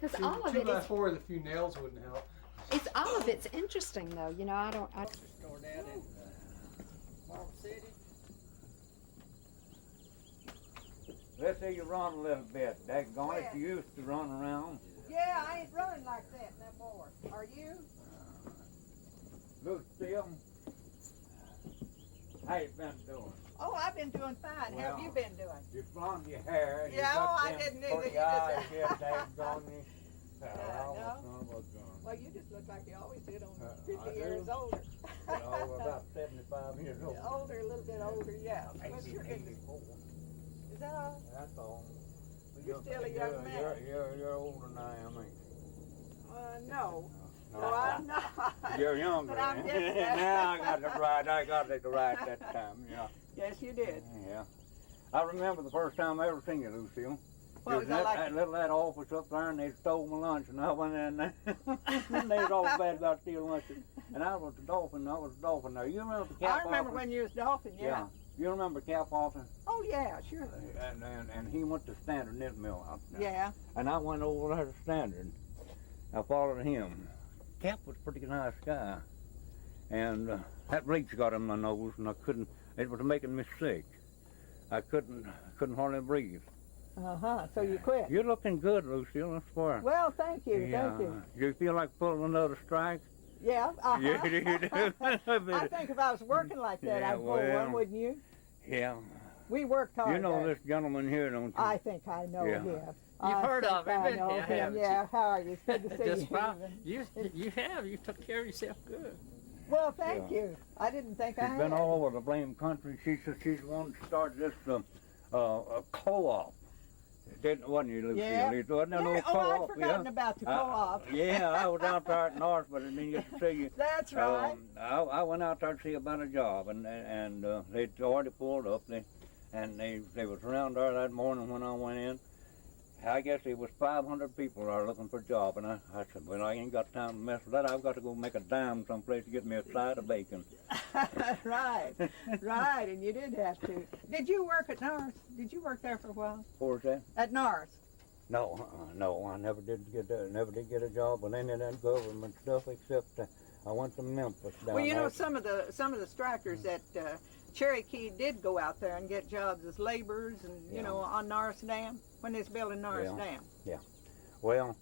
Because all of Two it by is, four with a few nails wouldn't help. it's all of it's interesting though. You know, I don't. Store down in Marble City. Let's say you run a little bit. Daggone it, you used to run around. Yeah, I ain't running like that no more. Are you? Lucille, how you been doing? Oh, I've been doing fine. How have Well, you been doing? You blonde your hair. And Yeah, you got I them didn't either. pretty You eyes just- here, daggone you. no. I was gone. Well, you just look like you always did on I 50 do. years older. About 75 years old. Older, a little bit older, yeah. What's your biggest? 1884. Is that all? That's all. You're still a young man. You're older than I am, ain't you? No. No, I'm not. You're younger. But I'm ain't getting you? there. Now I got it right. I got it right that time. Yeah. Yes, you did. Yeah. I remember the first time I ever seen you, Lucille. What was that, that like? that office up there, and they stole my lunch, and I went in there. And they was all bad about stealing lunch. And I was the dolphin. Now, you remember the cap I remember office? when you was dolphin, yeah. You remember Cap office? Oh, yeah, sure. And he went to Standard Knit Mill out there. Yeah. And I went over there to Standard. I followed him. Cap was a pretty nice guy. And that bleach got in my nose, and I couldn't, it was making me sick. I couldn't hardly breathe. Uh-huh, so you quit. You're looking good, Lucille, I swear. Well, thank you, thank you. You feel like pulling another strike? Yeah, uh-huh. Yeah, you do. I think if I was working like that, Yeah, I'd pull one, well, wouldn't you? Yeah. We worked hard. You know there. this gentleman here, don't you? I think I know Yeah. him. You've heard of him, I haven't know you? him. Haven't you? Yeah, how are you? It's good to see Just you. fine. You have. You took care of yourself good. Well, thank Yeah. you. I didn't think She's I had. been all over the blame country. She said she's wanting to start this a co-op. Wasn't you, Lucille? Yeah. It wasn't a little I'd co-op. forgotten about the co-op. Yeah, I was out there at North, but I didn't get to see you. That's right. I went out there to see about a job, and they'd already pulled up. They was around there that morning when I went in. I guess there was 500 people there looking for a job, and I said, well, I ain't got time to mess with that. I've got to go make a dime someplace to get me a side of bacon. Right, right, and you did have to. Did you work at North? Did you work there for a while? Where's that? At North? No, I never did get a job with any of that government stuff except I went to Memphis down Well, you know, there. some of the strikers at Cherokee did go out there and get jobs as laborers, and you know, on Norris Dam when they was building Norris Dam. Yeah. Well,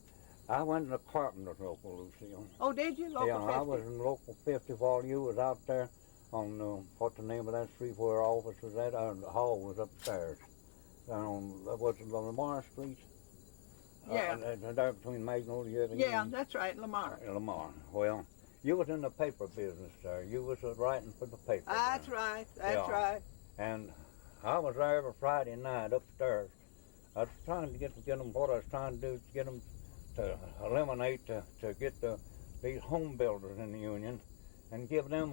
I went in the carpenter's local, Lucille. Oh, did you? Local 50? I was in local 50 while you was out there on what's the name of that street where our office was at? The hall was upstairs. On what's it, Lamar Street? Yeah. There between Magnolia and Yeah, that's right, Lamar. Lamar. Well, you was in the paper business there. You was writing for the paper. That's there. right. That's right. And I was there every Friday night upstairs. I was trying to get them. What I was trying to do is get them to eliminate to get these home builders in the union and give them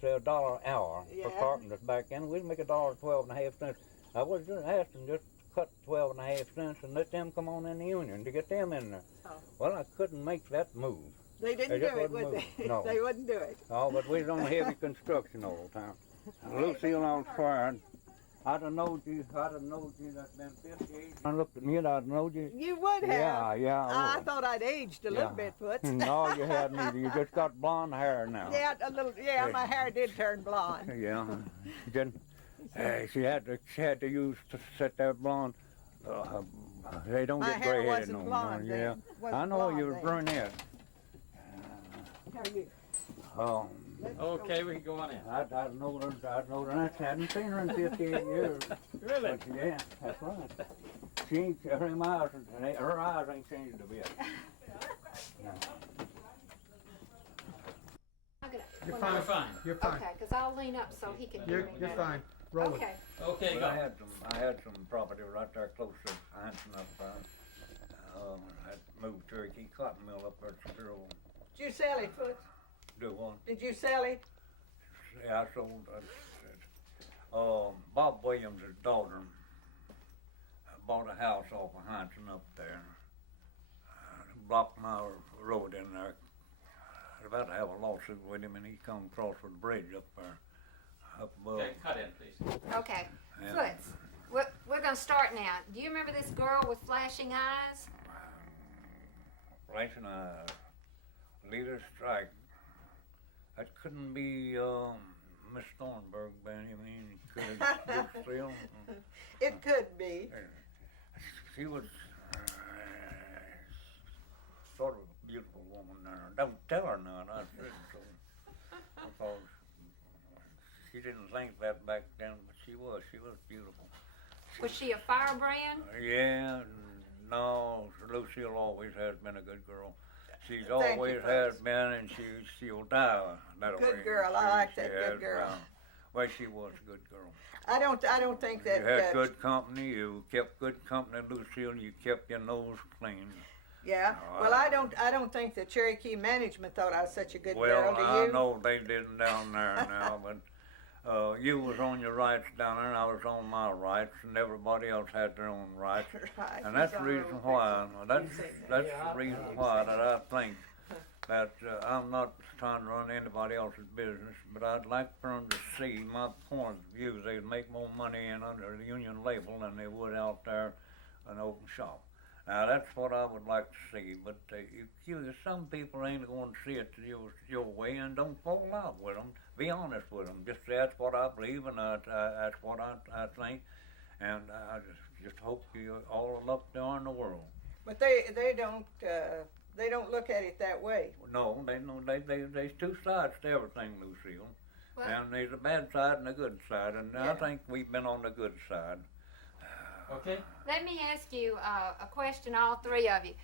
say $1 an hour for carpenters back then. We'd make $1.12.5. I was just asking just cut 12.5 cents and let them come on in the union to get them in there. Oh. Well, I couldn't make that move. They didn't just do it, wouldn't would move. they? No. They wouldn't do it. Oh, but we was on heavy construction all the time. Lucille, I was fired. I'd have knowed you that's been 58. I looked at me and I'd have knowed you. You would have. Yeah. I thought I'd aged a little bit, Foots. No, you hadn't either. You just got blonde hair now. Yeah, a little. Yeah, my hair did turn blonde. Yeah. She had to use to set that blonde. They don't My get hair gray-headed wasn't no blonde more. Yeah. then. Wasn't I know blonde you were then. brunette. How are you? Oh. Okay, we can go on in. I'd know her. I hadn't seen her in 58 years. Really? But yeah, that's right. She ain't, her eyes ain't changed a bit. You're fine. You're fine. You're fine. Okay, because I'll lean up so he can hear me. You're fine. Roll Okay. Okay, But go. I had some property right there close to Hanson up there. I moved Cherokee Cotton Mill up there to Cicero. Did you sell it, Foots? Do one. Did you sell it? Yeah, I sold. Bob Williams' daughter bought a house off of Hanson up there. Blocked my road in there. I was about to have a lawsuit with him, and he come across with the bridge up there, up above. Okay, cut in, please. Okay. Yeah. Foots, we're going to start now. Do you remember this girl with flashing eyes? last night, leader strike. That couldn't be Miss Thornburg, Benny. I mean, could it still? It could be. She was sort of a beautiful woman there. Don't tell her none, I said so. Because she didn't think that back then, but she was beautiful. Was she a firebrand? Yeah, no, Lucille always has been a good girl. She's Thank you, always folks. has been, and she'll die that way. Good girl, I like that, good has girl. been. Well, she was a good girl. I don't think that. You had good company. You kept good company, Lucille. You kept your nose clean. Yeah. No, Well, I don't think the Cherokee management thought I was such a good Well, girl. Do I you? know they didn't down there now, but you was on your rights down there, and I was on my rights, and everybody else had their own rights. Right. And that's the reason why. That's the Yeah, reason why that I think that I'm not trying to run anybody else's business, but I'd like for them to see my point of view. They'd make more money in under the union label than they would out there in an open shop. Now that's what I would like to see, but some people ain't going to see it your way, and don't fall out with them. Be honest with them. Just say that's what I believe, and that's what I think, and I just hope you all the luck there in the world. But they don't look at it that way. No, there's two sides to everything, Lucille, Well- and there's a bad side and a good side, and I Yeah. think we've been on the good side. Okay? Let me ask you a question, all three of you.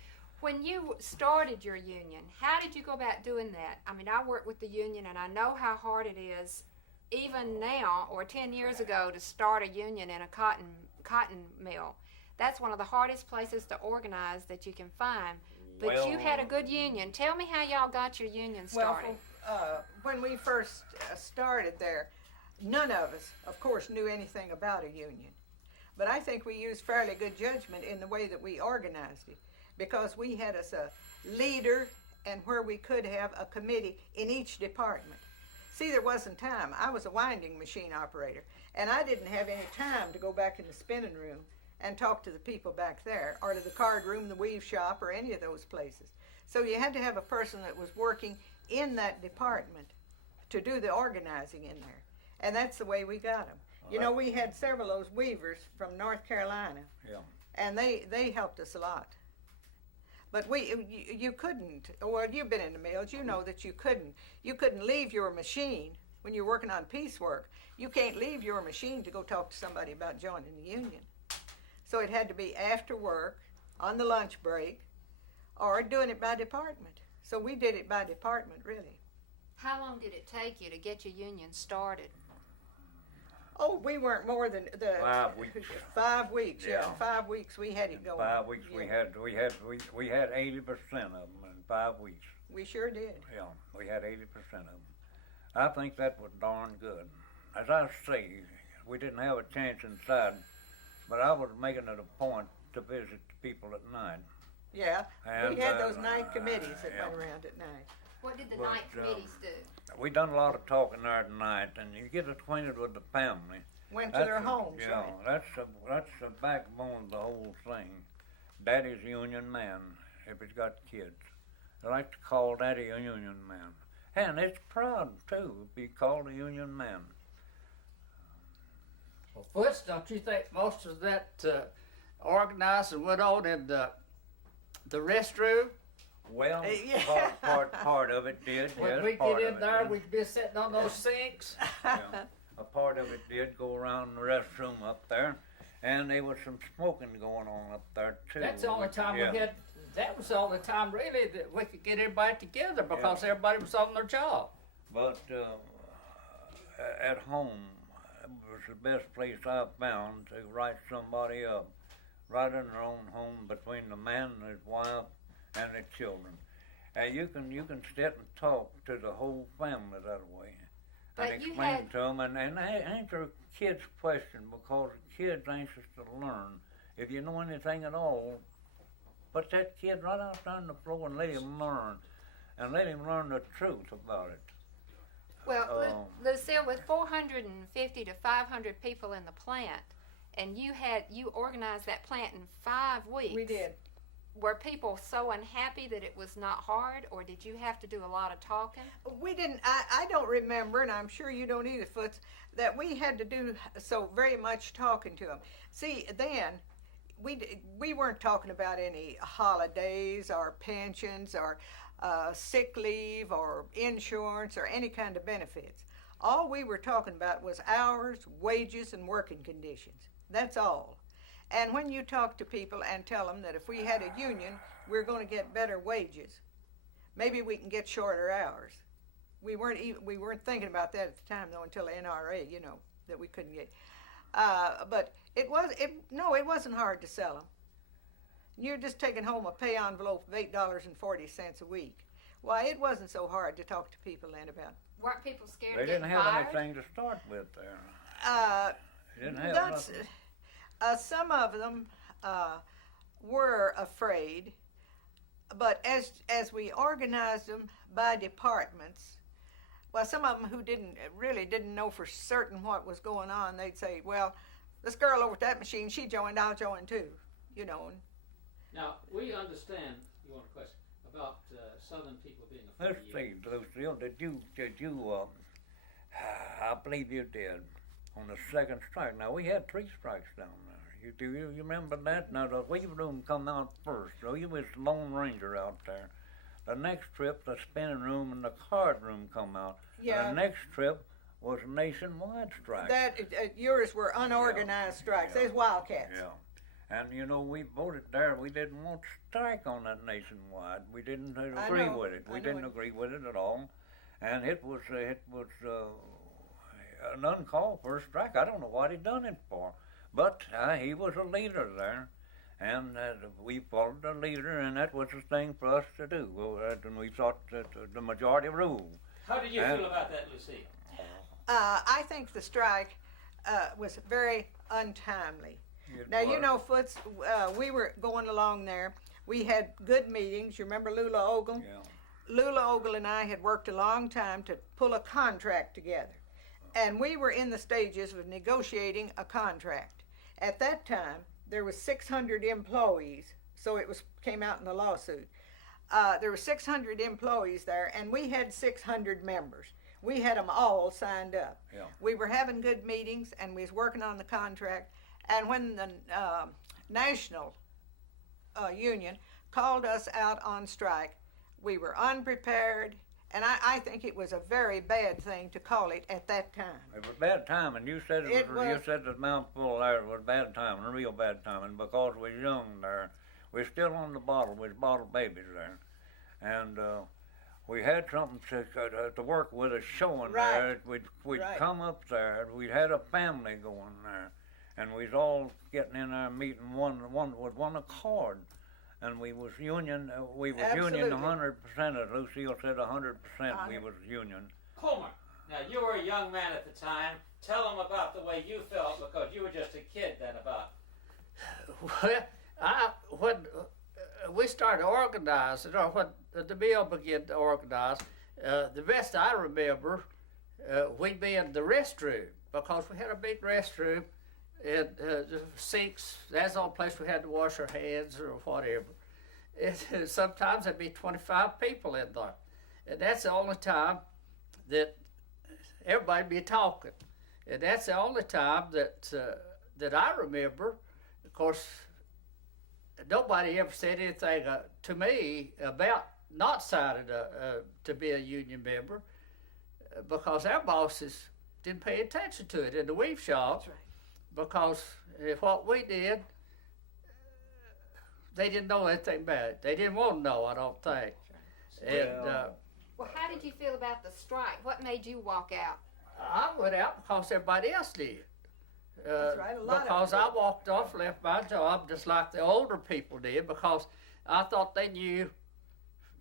When you started your union, how did you go about doing that? I mean, I work with the union, and I know how hard it is, even now or 10 years ago, to start a union in a cotton mill. That's one of the hardest places to organize that you can find. But you Well- had a good union. Tell me how y'all got your union started. Well, when we first started there, none of us, of course, knew anything about a union. But I think we used fairly good judgment in the way that we organized it, because we had us a leader and where we could have a committee in each department. See, there wasn't time. I was a winding machine operator, and I didn't have any time to go back in the spinning room and talk to the people back there, or to the card room, the weave shop, or any of those places. So you had to have a person that was working in that department to do the organizing in there. And that's the way we got them. You know, we had several of those weavers from North Carolina, Yeah. and they helped us a lot. But you couldn't, well, you've been in the mills, you know that you couldn't leave your machine when you're working on piecework. You can't leave your machine to go talk to somebody about joining the union. So it had to be after work, on the lunch break, or doing it by department. So we did it by department, really. How long did it take you to get your union started? Oh, we weren't more than 5 weeks. 5 weeks, yeah. Yeah. 5 weeks we had it going. 5 weeks we Yeah. had 80% of them in 5 weeks. We sure did. Yeah, we had 80% of them. I think that was darn good. As I say, we didn't have a chance inside, but I was making it a point to visit the people at night. Yeah, And, we had those night committees that yeah. went around at night. What did the But, night committees do? We done a lot of talking there at night, and you get acquainted with the family. Went to their homes, Yeah, right? that's the backbone of the whole thing. Daddy's a union man if he's got kids. They like to call Daddy a union man. And it's proud, too, to be called a union man. Well, Foots, don't you think most of that organized and went on in the restroom? Well, Yeah. part of it did. When yes, we part get of in it there, did. we'd be sitting on those sinks. Yeah. A part of it did go around the restroom up there, and there was some smoking going on up there too. That's the only time Yeah. we had. That was the only time really that we could get everybody together because everybody was on their job. But at home, it was the best place I found to write somebody up, right in their own home between the man and his wife and the children. And you can sit and talk to the whole family that way, But and you explain had- to them and answer kids' question, because the kid's anxious to learn. If you know anything at all, put that kid right out there on the floor and let him learn, and let him learn the truth about it. Well, Lucille, with 450 to 500 people in the plant, and you organized that plant in 5 weeks. We did. were people so unhappy that it was not hard, or did you have to do a lot of talking? We didn't, I don't remember, and I'm sure you don't either, Foots, that we had to do so very much talking to them. See, then, we weren't talking about any holidays or pensions or sick leave or insurance or any kind of benefits. All we were talking about was hours, wages, and working conditions. That's all. And when you talk to people and tell them that if we had a union, we're going to get better wages, maybe we can get shorter hours. We weren't thinking about that at the time though until the NRA, that we couldn't get. But it wasn't hard to sell them. You're just taking home a pay envelope of $8.40 a week. Why, it wasn't so hard to talk to people then about. Weren't people scared They of getting didn't have fired? anything to start with there. They didn't have That's, nothing. some of them were afraid, but as we organized them by departments, well, some of them who really didn't know for certain what was going on, they'd say, well, this girl over at that machine, she joined, I'll join too, Now, we understand, you want a question, about Southern people being afraid Let's of you. see, Lucille, did you, I believe you did, on the second strike. Now, we had 3 strikes down there. Do you remember that? Now, the weave room come out first, so you was the Lone Ranger out there. The next trip, the spinning room and the card room come out. Yeah. The next trip was a nationwide strike. Yours were unorganized strikes. Yeah. There's wildcats. Yeah. And we voted there. We didn't want to strike on that nationwide. We didn't agree know. with it. We I know didn't it. agree with it at all. And it was an uncalled for strike. I don't know what he done it for, but he was a leader there, and we followed the leader, and that was the thing for us to do. And we thought that the majority ruled. How do you feel about that, Lucille? I think the strike was very untimely. Now, Foots, we were going along there. We had good meetings. You remember Lula Ogle? Yeah. Lula Ogle and I had worked a long time to pull a contract together. And we were in the stages of negotiating a contract. At that time, there was 600 employees, so it came out in the lawsuit. There were 600 employees there, and we had 600 members. We had them all signed up. Yeah. We were having good meetings, and we was working on the contract. And when the national union called us out on strike, we were unprepared, and I think it was a very bad thing to call it at that time. It was bad timing. You said you said the mouthful there. It was bad timing, a real bad timing, because we was young there. We were still on the bottle. We was bottle babies there, and we had something to work with us showing there. We'd come up there. We had a family going there, and we was all getting in our meeting with one accord. And we was union. We was Absolutely. union 100%. As Lucille said, 100%. We was union. Coleman, now you were a young man at the time. Tell them about the way you felt, because you were just a kid then about. Well, when we started organizing, or when the mill began to organize, the best I remember, we'd be in the restroom, because we had a big restroom, and the sinks, that's the only place we had to wash our hands or whatever. Sometimes there'd be 25 people in there, and that's the only time that everybody'd be talking. And that's the only time that I remember. Of course, nobody ever said anything to me about not signing to be a union member, because our bosses didn't pay attention to it in the weave shop. That's right. Because what we did, they didn't know anything about it. They didn't want to know, I don't think. And Well, how did you feel about the strike? What made you walk out? I went out because everybody else did. That's right, a lot of Because them I did. walked off, left my job just like the older people did, because I thought they knew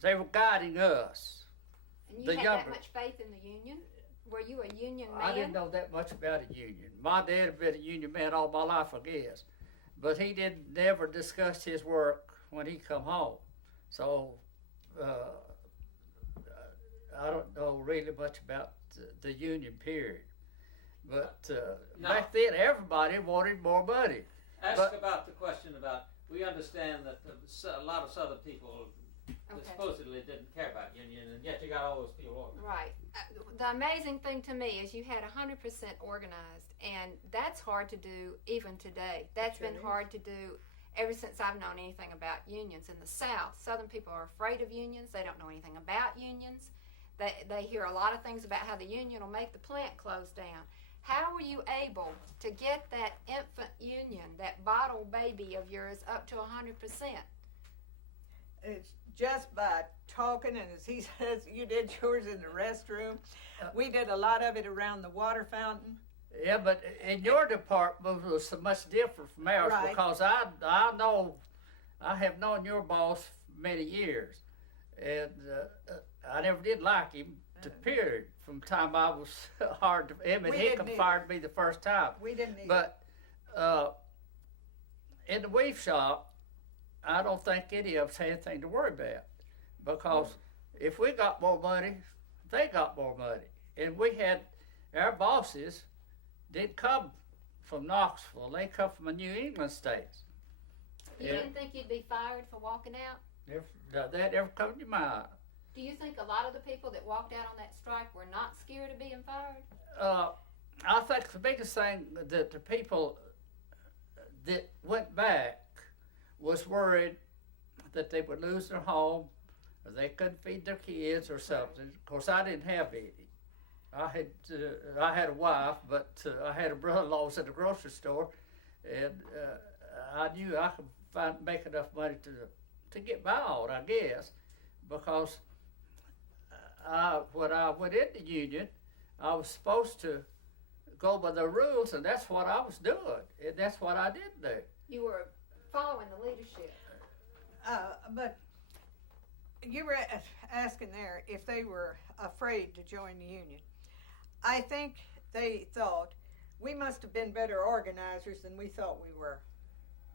they were guiding us. And you The had younger- that much faith in the union? Were you a union man? I didn't know that much about a union. My dad had been a union man all my life, I guess. But he didn't never discuss his work when he come home. So I don't know really much about the union period. But No. back then, everybody wanted more money. Ask But- about the question about we understand that a lot of Southern people Okay. supposedly didn't care about union, and yet you got all those people organized. Right. The amazing thing to me is you had 100% organized, and that's hard to do even today. That's Sure been is. hard to do ever since I've known anything about unions. In the South, Southern people are afraid of unions. They don't know anything about unions. They hear a lot of things about how the union will make the plant close down. How were you able to get that infant union, that bottle baby of yours, up to 100%? It's just by talking, and as he says, you did yours in the restroom. We did a lot of it around the water fountain. Yeah, but in your department it was so much different from ours Right. because I have known your boss for many years, and I never did like him. Period. From the time I was hard to Emmett We Hickam didn't fired me the first time. We didn't need But in the weave shop, I don't think any of us had anything to worry about because if we got more money, they got more money, and we had our bosses didn't come from Knoxville; they come from the New England states. You Yeah. didn't think you'd be fired for walking out? That ever come to your mind? Do you think a lot of the people that walked out on that strike were not scared of being fired? I think the biggest thing that the people that went back was worried that they would lose their home, or they couldn't feed their kids, or something. Of course, I didn't have any. I had a wife, but I had a brother-in-law who was at the grocery store, and I knew I could make enough money to get by on, I guess, because when I went in the union, I was supposed to go by the rules, and that's what I was doing, and that's what I did do. You were following the leadership. But you were asking there if they were afraid to join the union. I think they thought we must have been better organizers than we thought we were.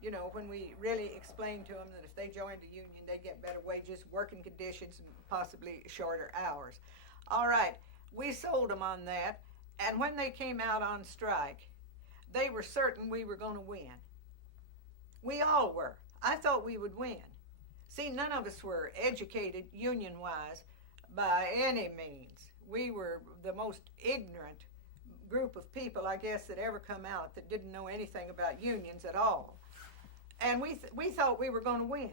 You know, when we really explained to them that if they joined the union, they'd get better wages, working conditions, and possibly shorter hours. All right, we sold them on that, and when they came out on strike, they were certain we were going to win. We all were. I thought we would win. See, none of us were educated union-wise by any means. We were the most ignorant group of people, I guess, that ever come out that didn't know anything about unions at all. And we thought we were going to win.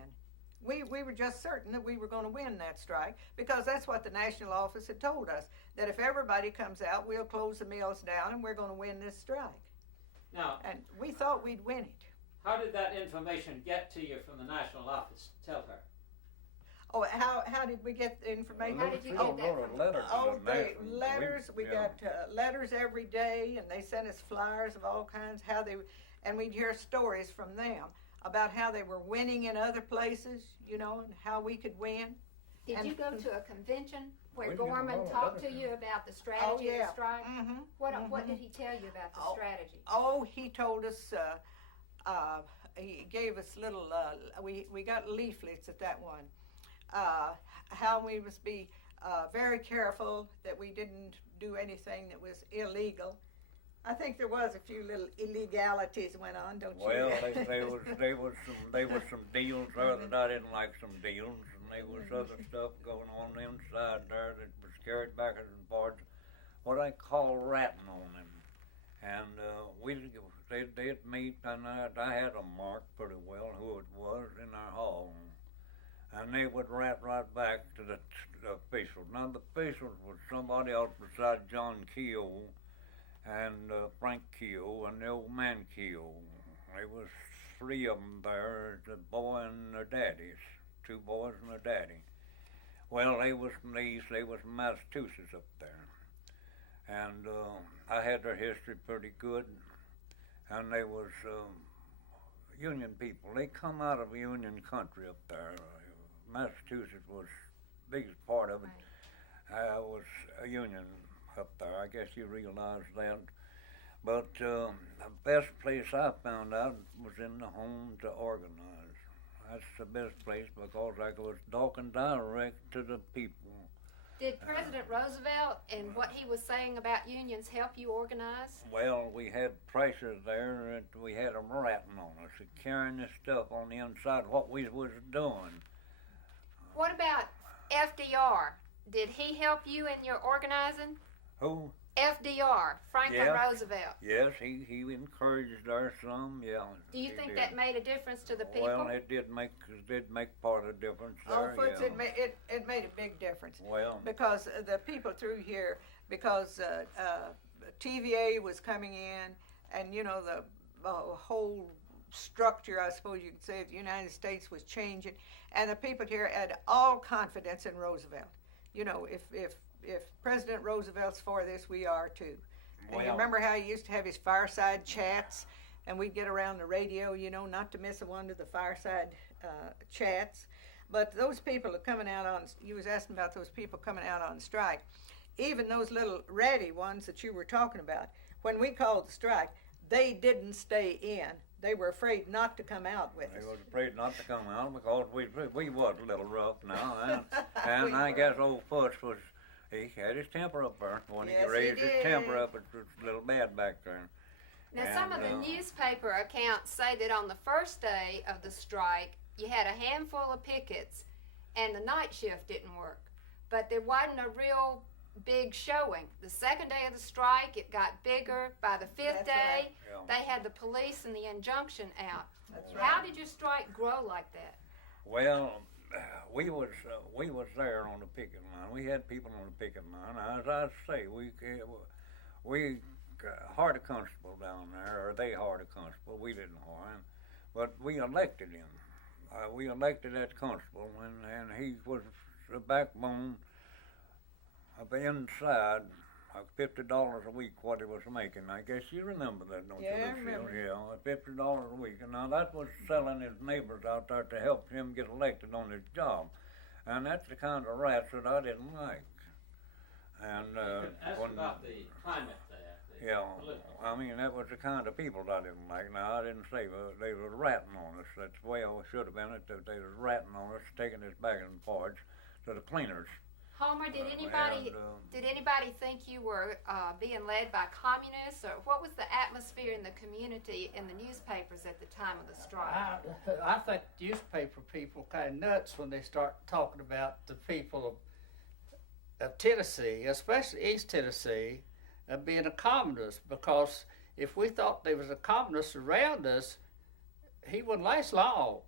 We were just certain that we were going to win that strike because that's what the national office had told us, that if everybody comes out, we'll close the mills down and we're going to win this strike. Now, And we thought we'd win it. how did that information get to you from the national office? Tell her. Oh, how did we get the information? How did you get that from- Letters. We got letters every day, and they sent us flyers of all kinds. And we'd hear stories from them about how they were winning in other places, you know, and how we could win. Did And- you go to a convention where We didn't Gorman know talked to about you about the strategy of the strike? Mm-hmm. What did he tell you about the strategy? Oh, he told us. He gave us little. We got leaflets at that one. How we must be very careful that we didn't do anything that was illegal. I think there was a few little illegalities went on, don't you? Well, there was some deals there that I didn't like, some deals, and there was other stuff going on inside there that was carried backwards and forwards, what I call ratting on them. And they'd meet, and I had them marked pretty well who it was in our hall. And they would rat right back to the officials. Now the officials was somebody else besides John Keogh and Frank Keogh and the old man Keogh. There was three of them there, the boy and their daddies, two boys and their daddy. Well, they was from the east, they was from Massachusetts up there. And I had their history pretty good. And they was Union people. They come out of Union country up there. Massachusetts was the biggest part of it. Was a Union up there. I guess you realize that. But the best place I found out was in the home to organize. That's the best place because I was talking direct to the people. Did President Roosevelt and what he was saying about unions help you organize? Well, we had pressures there that we had them ratting on us, carrying this stuff on the inside, what we was doing. What about FDR? Did he help you in your organizing? Who? FDR, Franklin Yeah. Roosevelt. Yes, he encouraged us some, yeah. Do you he think did. that made a difference to the people? Well, it did make part of the difference there, Foots, yeah. it made a big difference. Well, Because the people through here, because TVA was coming in, and you know the whole structure, I suppose you could say, of the United States was changing, and the people here had all confidence in Roosevelt. You know, if President Roosevelt's for this, we are too. And you Well- remember how he used to have his fireside chats, and we'd get around the radio, you know, not to miss a one to the fireside chats. But those people are coming out on, you was asking about those people coming out on strike. Even those little ratty ones that you were talking about, when we called the strike, they didn't stay in. They were afraid not to come out with they us. was afraid not to come out because we was a little rough now, and, We I were. guess old Foots was, he had his temper up there. When Yes, he he raised his temper did. up, it was a little bad back there. Now, some of the And, newspaper accounts say that on the first day of the strike, you had a handful of pickets and the night shift didn't work. But there wasn't a real big showing. The second day of the strike, it got bigger. By the fifth That's day, right. Yeah. they had the police and the injunction out. That's How right. did your strike grow like that? Well, we was there on the picket line. We had people on the picket line. As I say, we hired a constable down there, or they hired a constable. We didn't hire him, but we elected him. We elected that constable, and he was the backbone of the inside. $50 a week, what he was making. I guess you remember that, don't Yeah, I you, Lucille? remember. Yeah, $50 a week. And now that was selling his neighbors out there to help him get elected on his job. And that's the kind of rats that I didn't like. And Ask when- about the climate there. the yeah, political I mean, that was the kind of people I didn't like. Now, I didn't say they were ratting on us. That's the way I should have been. That they was ratting on us, taking us back and forth to the cleaners. Homer, did And, anybody think you were being led by communists, or what was the atmosphere in the community in the newspapers at the time of the strike? I think newspaper people kind of nuts when they start talking about the people of Tennessee, especially East Tennessee, being a communist. Because if we thought there was a communist around us, he wouldn't last long.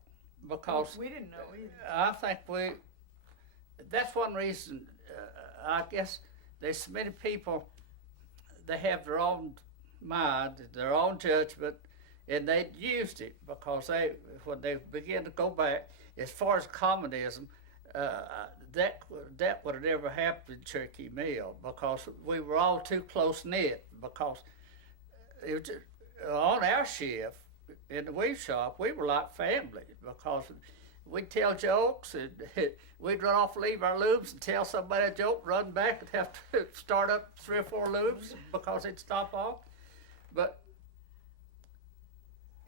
Because We didn't know either. I think that's one reason, I guess there's so many people, they have their own mind, their own judgment, and they used it because when they began to go back, as far as communism, that would have never happened in Cherokee Mill because we were all too close knit. Because it was just, on our shift in the weave shop, we were like family because we'd tell jokes and we'd run off, leave our looms, and tell somebody a joke, run back and have to start up 3 or 4 looms because they'd stop off. But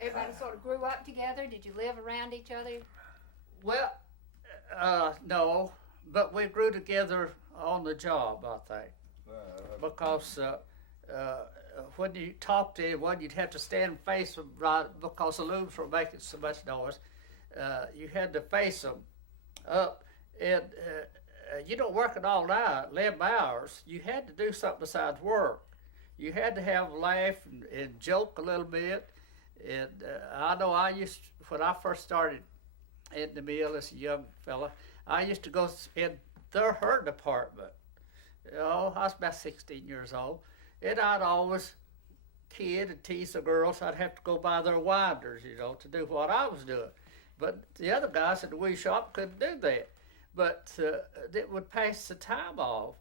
Everybody sort of grew up together. Did you live around each other? well, no, but we grew together on the job, I think, because when you talked to anyone, you'd have to stand and face them right because the looms were making so much noise. You had to face them up, and you don't work it all night, 11 hours. You had to do something besides work. You had to have a laugh and joke a little bit. And I know when I first started in the mill as a young fella, I used to go in her department. I was about 16 years old, and I'd always kid and tease the girls. I'd have to go by their winders, to do what I was doing. But the other guys at the weave shop couldn't do that. But it would pass the time off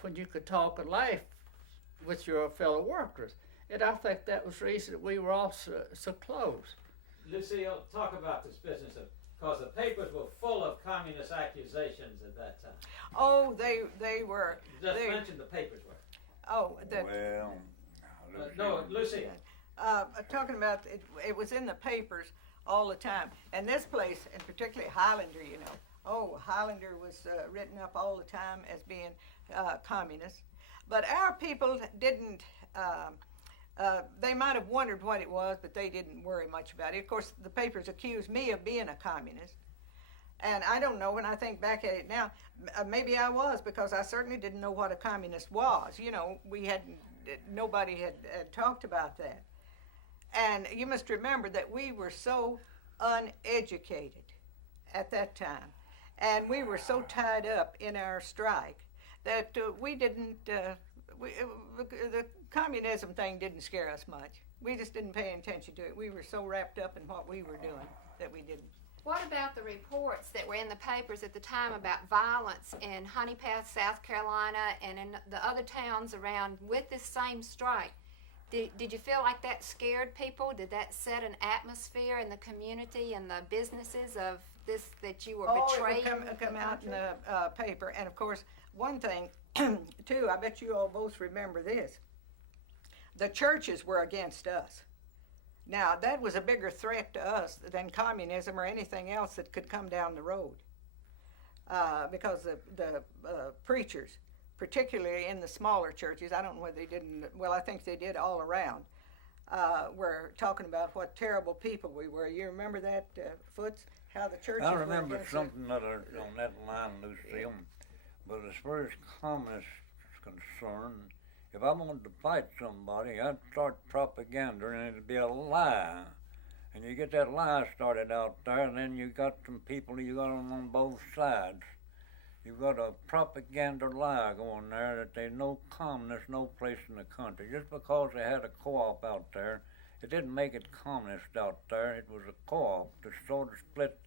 when you could talk and laugh with your fellow workers. And I think that was the reason that we were all so close. Lucille, talk about this business because the papers were full of communist accusations at that time. Oh, they were. You just They- mentioned the papers were. Oh, Well, No, Lucille. talking about it was in the papers all the time. And this place, and particularly Highlander, Oh, Highlander was written up all the time as being communist. But our people didn't, they might have wondered what it was, but they didn't worry much about it. Of course, the papers accused me of being a communist. And I don't know, when I think back at it now, maybe I was, because I certainly didn't know what a communist was. You know, nobody had talked about that. And you must remember that we were so uneducated at that time. And we were so tied up in our strike that we didn't, the communism thing didn't scare us much. We just didn't pay attention to it. We were so wrapped up in what we were doing that we didn't. What about the reports that were in the papers at the time about violence in Honey Path, South Carolina, and in the other towns around with this same strike? Did you feel like that scared people? Did that set an atmosphere in the community and the businesses of this, that you were betraying? Oh, it would come out in the paper. And of course, one thing, too, I bet you all both remember this. The churches were against us. Now, that was a bigger threat to us than communism or anything else that could come down the road. Because the preachers, particularly in the smaller churches, I don't know whether they didn't, well, I think they did all around, were talking about what terrible people we were. You remember that, Foots, how the churches I were remember against something on that line, Lucille, but as far as communists is concerned, if I wanted to fight somebody, I'd start propaganda, and it'd be a lie. And you get that lie started out there, and then you got some people, you got them on both sides. You've got a propaganda lie going there that there's no communist no place in the country. Just because they had a co-op out there, it didn't make it communist out there. It was a co-op to sort of split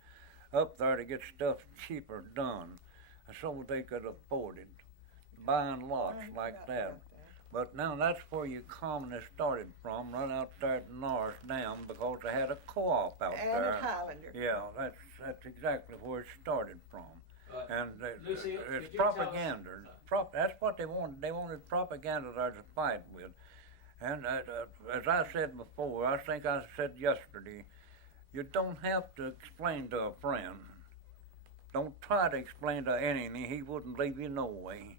up there to get stuff cheaper done, and so they could afford it, buying lots like that. But now that's where your communists started from, right out there at Norris Dam, because they had a co-op out there. And at Highlander. Yeah, that's exactly where it started from. And Lucy, it's propaganda. That's what they wanted. They wanted propaganda there to fight with. And as I said before, I think I said yesterday, you don't have to explain to a friend. Don't try to explain to an enemy. He wouldn't leave you no way.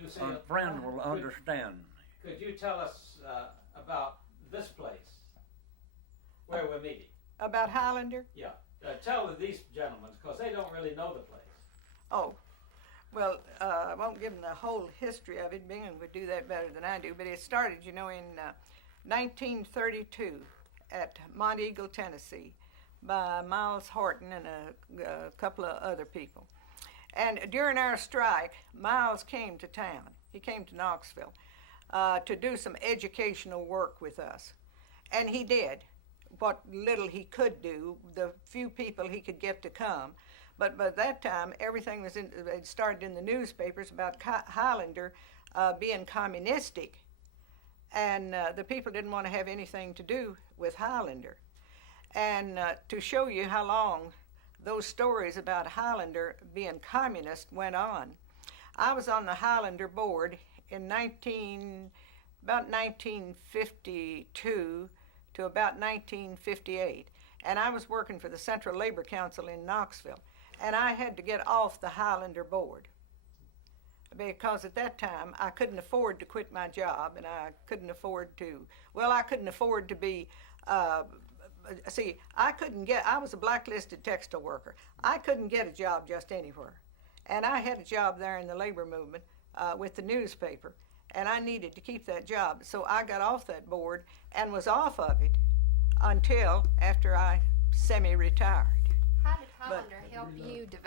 Lucy, A friend will understand. Could you tell us about this place where we're meeting? About Highlander? Yeah. Tell these gentlemen, because they don't really know the place. Oh, well, I won't give them the whole history of it. Bingham would do that better than I do. But it started, you know, in 1932 at Mont Eagle, Tennessee, by Miles Horton and a couple of other people. And during our strike, Miles came to town. He came to Knoxville to do some educational work with us. And he did what little he could do, the few people he could get to come. But by that time, everything was it started in the newspapers about Highlander being communistic. And the people didn't want to have anything to do with Highlander. And to show you how long those stories about Highlander being communist went on, I was on the Highlander board in about 1952 to about 1958. And I was working for the Central Labor Council in Knoxville. And I had to get off the Highlander board because at that time I couldn't afford to quit my job, and I couldn't afford to be, I was a blacklisted textile worker. I couldn't get a job just anywhere. And I had a job there in the labor movement with the newspaper, and I needed to keep that job. So I got off that board and was off of it until after I semi-retired. How did Highlander help you develop